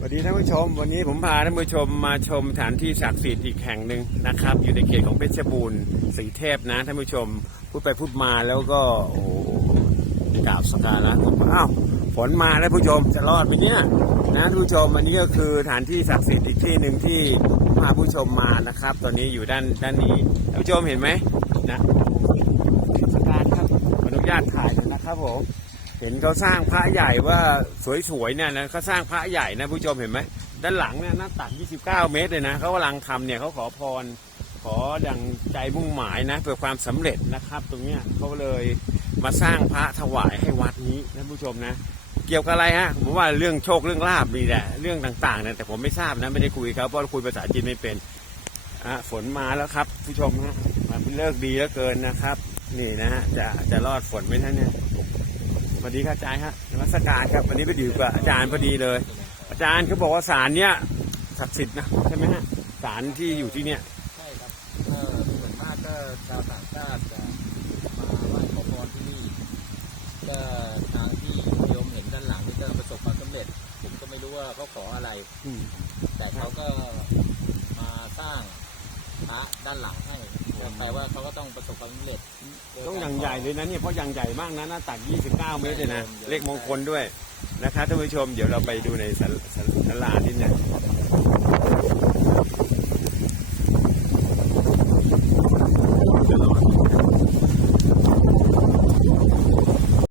สวัสดีท่านผู้ชม วันนี้ผมพาท่านผู้ชมมาชมสถานที่ศักดิ์สิทธิ์อีกแห่งหนึ่งนะครับ อยู่ในเขตของเพชรบูรณ์สีเทพนะท่านผู้ชมพูดไปพูดมาแล้วก็โอ้โหกราบสกการะอ้าวฝนมาแล้วผู้ชมจะรอดไหมเนี่ยนะท่านผู้ชมอันนี้ก็คือสถานที่ศักดิ์สิทธิ์อีกที่หนึ่งที่พาผู้ชมมานะครับ ตอนนี้อยู่ด้านด้านนี้ท่านผู้ชมเห็นไหมนะสกการครับอนุญาตถ่ายนะครับผม เห็นเขาสร้างพระใหญ่ว่าสวยๆเนี่ยนะเขาสร้างพระใหญ่นะผู้ชมเห็นไหมด้านหลังเนี่ยหน้าตัก 29 เมตรเลยนะเขากำลังทำเนี่ยเขาขอพร ขอดังใจมุ่งหมายนะเพื่อความสำเร็จนะครับ ตรงเนี้ยเขาเลยมาสร้างพระถวายให้วัดนี้ท่านผู้ชมนะ เกี่ยวกับอะไรฮะผมว่าเรื่องโชคเรื่องลาบนี่แหละเรื่องต่างๆเนี่ยแต่ผมไม่ทราบนะไม่ได้คุยเขาเพราะคุยภาษาจีนไม่เป็นอะฝนมาแล้วครับ ผู้ชมฮะมันเป็นเลิกดีเหลือเกินนะครับ นี่นะฮะจะจะรอดฝนไหมท่านเนี่ย สวัสดีครับอาจารย์ครับนมัสการครับวันนี้ไปอยู่กับอาจารย์พอดีเลย อาจารย์เขาบอกว่าศาลเนี้ยศักดิ์สิทธิ์นะใช่ไหมฮะศาลที่อยู่ที่เนี้ยใช่ครับเอ่อส่วนมากก็ชาวต่างชาติจะมาไหว้ขอพรที่นี่ก็ทางที่โยมเห็นด้านหลังนี่ก็ประสบความสำเร็จผมก็ไม่รู้ว่าเขาขออะไร อืมแต่เขาก็มาสร้างพระด้านหลังให้ แปลว่าเขาก็ต้องประสบความสำเร็จต้องอย่างใหญ่เลยนะเนี่ยเพราะอย่างใหญ่มากนะหน้าตัก 29 เมตรเลยนะ เลขมงคลด้วยนะครับท่านผู้ชม เดี๋ยวเราไปดูในศาลศาลศาลาที่เนี่ย